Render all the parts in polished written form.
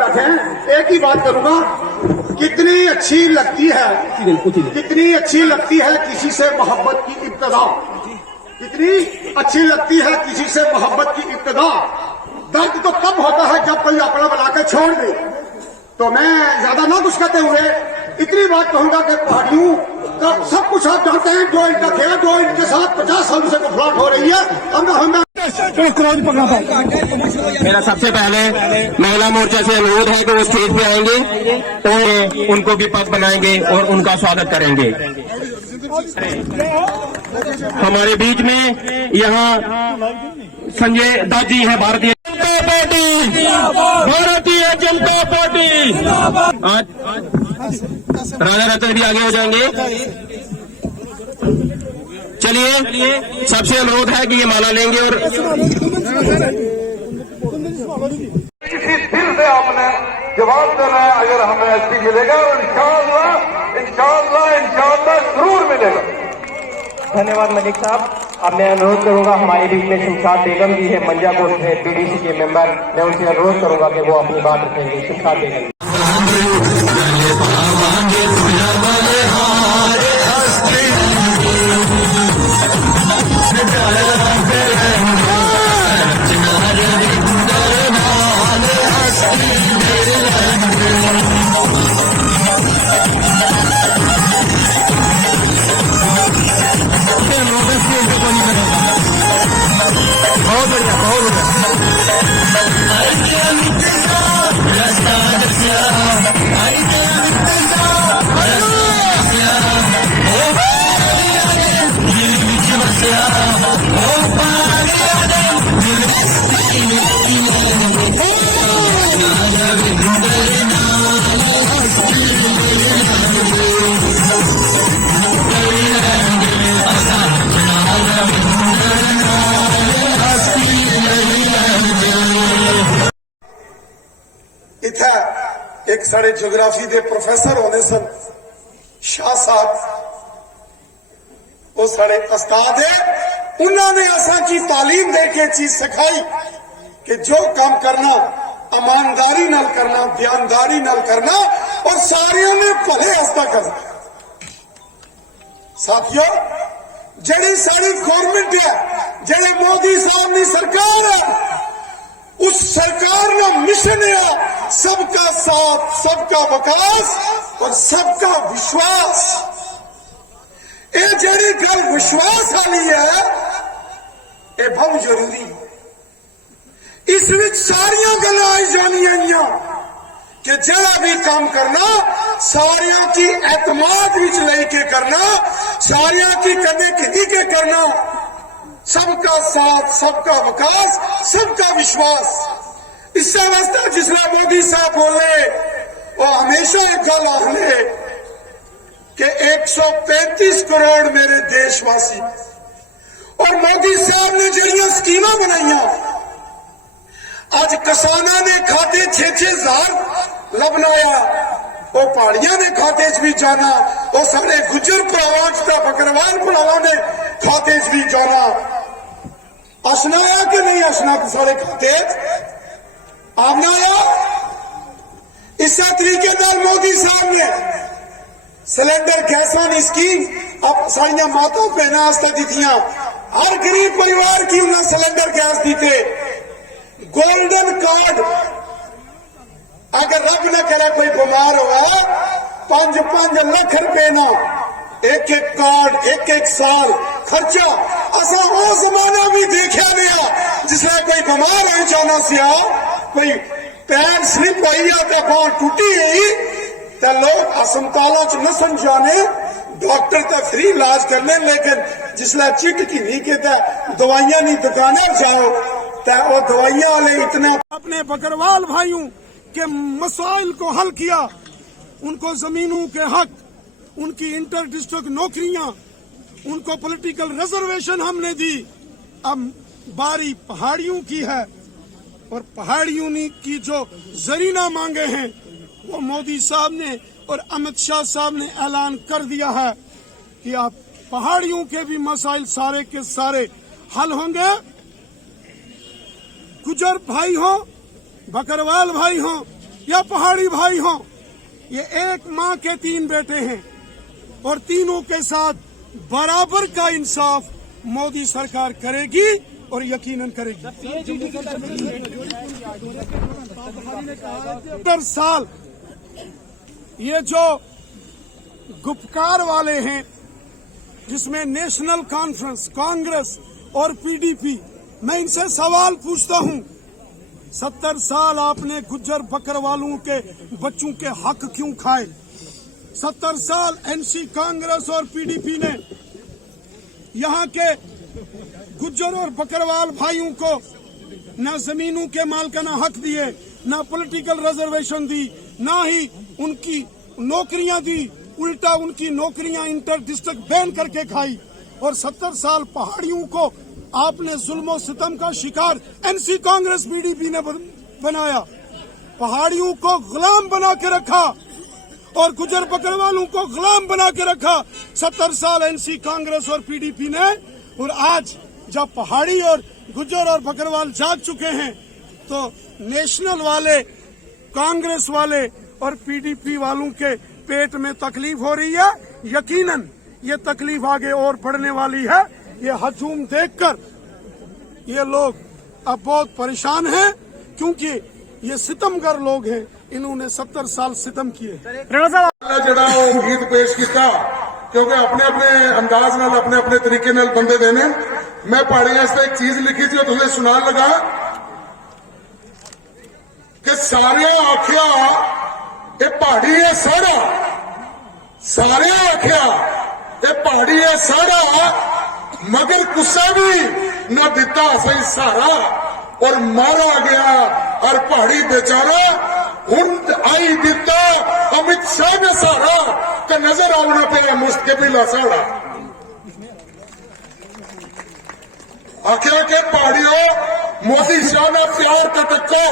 बैठे हैं, एक ही बात करूंगा। कितनी अच्छी लगती है, कितनी अच्छी लगती है किसी से मोहब्बत की इब्तिदा, कितनी अच्छी लगती है किसी से मोहब्बत की इब्तिदा। दर्द तो तब होता है जब कोई अपना बनाकर छोड़ दे। तो मैं ज्यादा ना कुछ कहते हुए इतनी बात कहूंगा कि पहाड़ियों का सब कुछ आप जानते हैं, जो इनका खेल, जो इनके साथ 50 साल से गुफराट हो रही है। मेरा सबसे पहले महिला मोर्चा से अनुरोध है कि वो स्टेज पे आएंगे तो उनको भी पद बनाएंगे और उनका स्वागत करेंगे। हमारे बीच में यहाँ संजय दाजी है, भारतीय जनता पार्टी, भारतीय जनता पार्टी। आज राजा रतन भी आगे हो जाएंगे। चलिए, सबसे अनुरोध है कि ये माला लेंगे और इसी दिल से आपने जवाब देना है। अगर हमें ऐसी मिलेगा और इंशाअल्लाह जरूर मिलेगा। धन्यवाद मलिक साहब। अब मैं अनुरोध करूंगा, हमारे बीच में शमशाद बेगम जी है, मंजापुर से बीडीसी के मेंबर, मैं उनसे अनुरोध करूंगा कि वो अपनी बात रखेंगे। शमशाद बेगम। एक साढ़े ज्योग्राफी के प्रोफेसर होने सन शाह साहब, वो साढ़े उस्ताद है। उन्होंने असा की तालीम दे के चीज सिखाई कि जो काम करना ईमानदारी नाल करना, बयानदारी नाल करना और सारियों ने भले हस्ता करना। साथियों, जड़ी सारी गवर्नमेंट है, जड़े मोदी साहब की सरकार है, उस सरकार का मिशन है सबका साथ, सबका विकास और सबका विश्वास। ये जड़ी गल विश्वास वाली है, ये बहुत जरूरी है। इस विच सारिया गल्लां आई जानियां कि जड़ा भी काम करना सारियों की एतमाद विच लेके करना, सारियों की कनेक्टिविटी के करना, सबका साथ, सबका विकास, सबका विश्वास। इस वास्ते जिसला मोदी साहब बोले वो हमेशा एक गल आखले कि 135 करोड़ मेरे देशवासी, और मोदी साहब ने जड़ियां स्कीमां बनाइया, आज किसाना ने खाते 6-6 लबनाया, वो पहाड़िया ने खाते च भी जाना, वो सारे गुजर भरावां च बकरवाल भरावां ने खाते च भी जाना। असनाया कि नहीं असना सारे खाते आमनाया। इस तरीके नाल मोदी साहब ने सिलेंडर गैसा की स्कीम अब सारिया माता बहना दिखिया, हर गरीब परिवार की उन्हें सिलेंडर गैस दीते। गोल्डन कार्ड, अगर रब न करे कोई बीमार हुआ 5-5 लाख रुपए ना एक कार्ड, एक साल खर्चा। असा वो जमाना भी देखा गया जिसमें कोई बीमार हो जाना सिया, कोई पैर स्लिप हुई या तो बांह टूटी गई तो लोग अस्पतालों च न समझाने, डॉक्टर तो फ्री इलाज करने, लेकिन जिसला चिट की नहीं कहता दवाइयां नहीं दुकाने जाओ तो वो दवाइयां वाले इतना। अपने बकरवाल भाइयों के मसाइल को हल किया, उनको जमीनों के हक, उनकी इंटर डिस्ट्रिक्ट नौकरियां, उनको पॉलिटिकल रिजर्वेशन हमने दी। अब बारी पहाड़ियों की है, और पहाड़ियों की जो जरीना मांगे हैं वो मोदी साहब ने और अमित शाह साहब ने ऐलान कर दिया है कि आप पहाड़ियों के भी मसाइल सारे के सारे हल होंगे। गुजर भाई हो, बकरवाल भाई हो, या पहाड़ी भाई हों, ये एक माँ के 3 बेटे हैं और तीनों के साथ बराबर का इंसाफ मोदी सरकार करेगी और यकीनन करेगी। 70 साल ये जो गुपकार वाले हैं, जिसमें नेशनल कॉन्फ्रेंस, कांग्रेस और पीडीपी, मैं इनसे सवाल पूछता हूं, 70 साल आपने गुज्जर बकरवालों के बच्चों के हक क्यों खाए? 70 साल एनसी, कांग्रेस और पीडीपी ने यहां के गुज्जर और बकरवाल भाइयों को न जमीनों के मालिकाना हक दिए, न पॉलिटिकल रिजर्वेशन दी, न ही उनकी नौकरियां दी, उल्टा उनकी नौकरियां इंटर डिस्ट्रिक्ट बैन करके खाई। और 70 साल पहाड़ियों को आपने जुल्म सितम का शिकार एनसी, कांग्रेस, पीडीपी ने बनाया। पहाड़ियों को गुलाम बना के रखा और गुजर बकरवालों को गुलाम बना के रखा 70 साल एनसी, कांग्रेस और पीडीपी ने। और आज जब पहाड़ी और गुजर और बकरवाल जाग चुके हैं तो नेशनल वाले, कांग्रेस वाले और पीडीपी वालों के पेट में तकलीफ हो रही है। यकीनन ये तकलीफ आगे और बढ़ने वाली है। ये हजूम देखकर ये लोग अब बहुत परेशान हैं, क्योंकि ये सितमगर लोग हैं, इन्होंने 70 साल सितम किए। ਜਿਹੜਾ ਉਹ ਗੀਤ ਪੇਸ਼ ਕੀਤਾ, क्योंकि अपने अपने अंदाज नाल, अपने अपने तरीके नाल बंदे देने। मैं पहाड़ियां से एक चीज लिखी थी और तुझे सुनान लगा कि सारे आख्या ये पहाड़ी है सारा, सारे आख्या ये पहाड़ी है सारा, मगर कुसा भी न दिता सही सहारा और मारा गया और पहाड़ी बेचारा हुन आई दिता अमित शाह ने सहारा का नजर आना पे मुस्तकबिल साड़ा। आख्या के पहाड़ियों मोदी शाह ने प्यार का टक्को,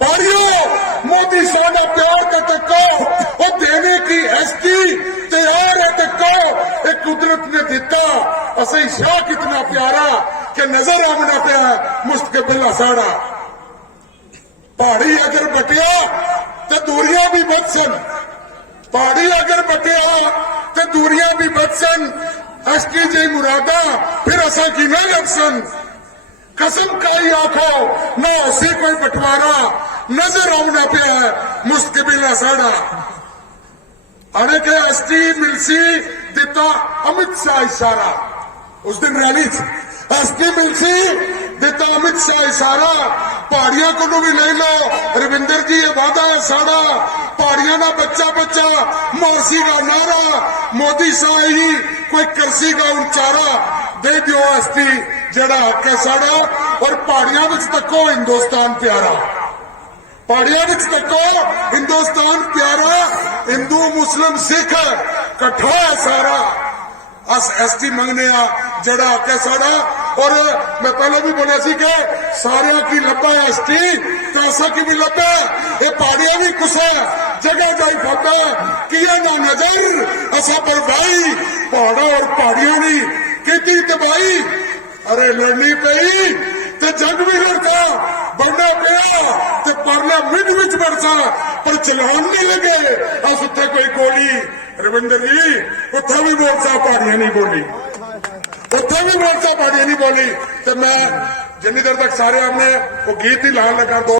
पहाड़ियों मोदी शाह ने प्यार का टक्को और देने की एसटी तैयार है टक्को। एक कुदरत ने दिता असई शाह कितना प्यारा के नजर आना पे मुस्तकबिल साड़ा। पहाड़ी अगर बटिया तो दूरियां भी बदसन, पहाड़ी अगर बटिया तो दूरियां भी बदसन। एसटी जी मुरादा फिर असा की न लपसन, कसम काई आखो न उसी कोई बंटवारा, नजर आना पे मुस्तकबिल साड़ा। अरे के एसटी मिलसी दिता अमित शाह इशारा, उस दिन रैली एसटी मिलसी दिता अमित शाह इशारा। पहाड़ियां को भी ले लो रविंदर जी, ये वादा है साड़ा। पहाड़ियां ना बच्चा बच्चा मोरसी का नारा, मोदी शाह ही कोई करसी का उचारा। दे दियो एसटी जड़ा हक है साड़ा। और पहाड़ियां विच तको हिंदुस्तान प्यारा, पहाड़ियां विच तको हिंदुस्तान प्यारा। हिंदू मुस्लिम सिख कट्ठा है सारा। अस एसटी मंगने जड़ा हक है साड़ा। और मैं पहले भी बोला सी कि सारे की लब्बा एसटी तो असा की भी लब्बा, ये पहाड़ियां भी कुछ जगह जाई फटा किया ना नजर असा पर भाई। पहाड़ा और पहाड़ियों ने की तबाही, अरे लड़नी पई तो जंग भी लड़ता, बनना पिया तो पार्लियामेंट विच बढ़ता, पर चलान नहीं लगे। अस उत्थे कोई गोली रविंदर जी उत्थे भी बोलता पहाड़ियां नहीं बोली, उत्थे भी बोलता पहाड़ियां नहीं बोली। तो मैं जिन्नी देर तक सारे हमने वो गीत ही लान लगा दो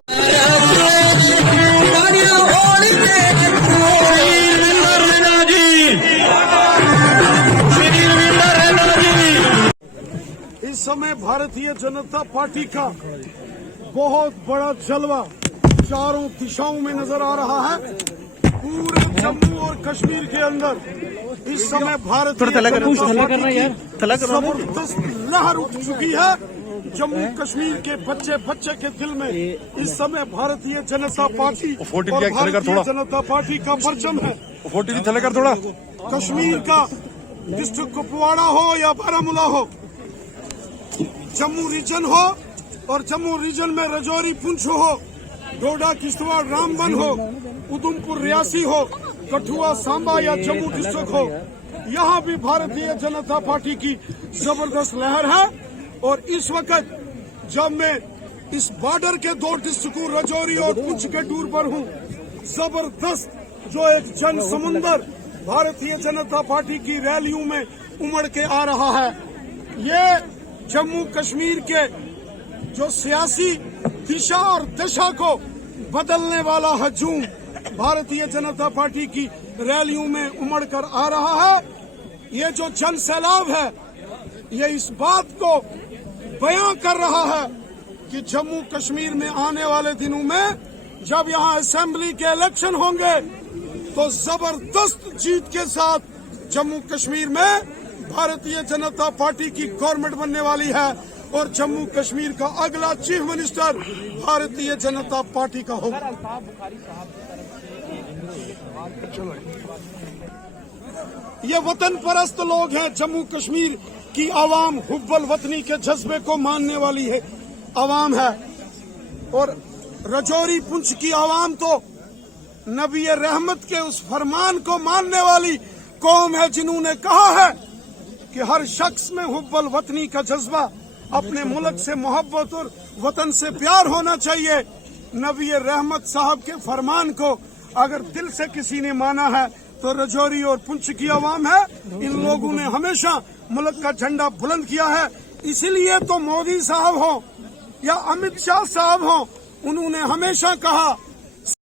इस समय भारतीय जनता पार्टी का बहुत बड़ा जलवा चारों दिशाओं में नजर आ रहा है। पूरे जम्मू और कश्मीर के अंदर इस समय भारतीय जनता पार्टी की जबरदस्त लहर उठ चुकी है। जम्मू कश्मीर के बच्चे बच्चे के दिल में इस समय भारतीय जनता पार्टी और भारतीय जनता पार्टी का परचम है। थोड़ा कश्मीर का डिस्ट्रिक्ट कुपवाड़ा हो या बारामूला हो, जम्मू रीजन हो और जम्मू रीजन में रजौरी पुंछ हो, डोडा किश्तवाड़ रामबन हो, उधमपुर रियासी हो, कठुआ सांबा या जम्मू डिस्ट्रिक्ट हो, यहाँ भी भारतीय जनता पार्टी की जबरदस्त लहर है। और इस वक्त जब मैं इस बॉर्डर के 2 डिस्ट्रिक्टों रजौरी और पुंछ के टूर पर हूँ, जबरदस्त जो एक जन समुंदर भारतीय जनता पार्टी की रैलियों में उमड़ के आ रहा है, ये जम्मू कश्मीर के जो सियासी दिशा और दशा को बदलने वाला हजूम भारतीय जनता पार्टी की रैलियों में उमड़ कर आ रहा है। ये जो जन सैलाब है, ये इस बात को बयां कर रहा है कि जम्मू कश्मीर में आने वाले दिनों में जब यहाँ असेंबली के इलेक्शन होंगे तो जबरदस्त जीत के साथ जम्मू कश्मीर में भारतीय जनता पार्टी की गवर्नमेंट बनने वाली है और जम्मू कश्मीर का अगला chief minister Bharatiya Janata party का होगा। ये वतन परस्त लोग हैं, जम्मू कश्मीर की आवाम हुब्बल वतनी के जज्बे को मानने वाली है आवाम है और रजौरी पुंछ की आवाम तो नबी रहमत के उस फरमान को मानने वाली कौम है जिन्होंने कहा है कि हर शख्स में हुब्बल वतनी का जज्बा, अपने मुल्क से मोहब्बत और वतन से प्यार होना चाहिए। नबी रहमत साहब के फरमान को अगर दिल से किसी ने माना है तो रजौरी और पुंछ की आवाम है। इन लोगों ने हमेशा मुल्क का झंडा बुलंद किया है, इसीलिए तो मोदी साहब हो या अमित शाह साहब हो, उन्होंने हमेशा कहा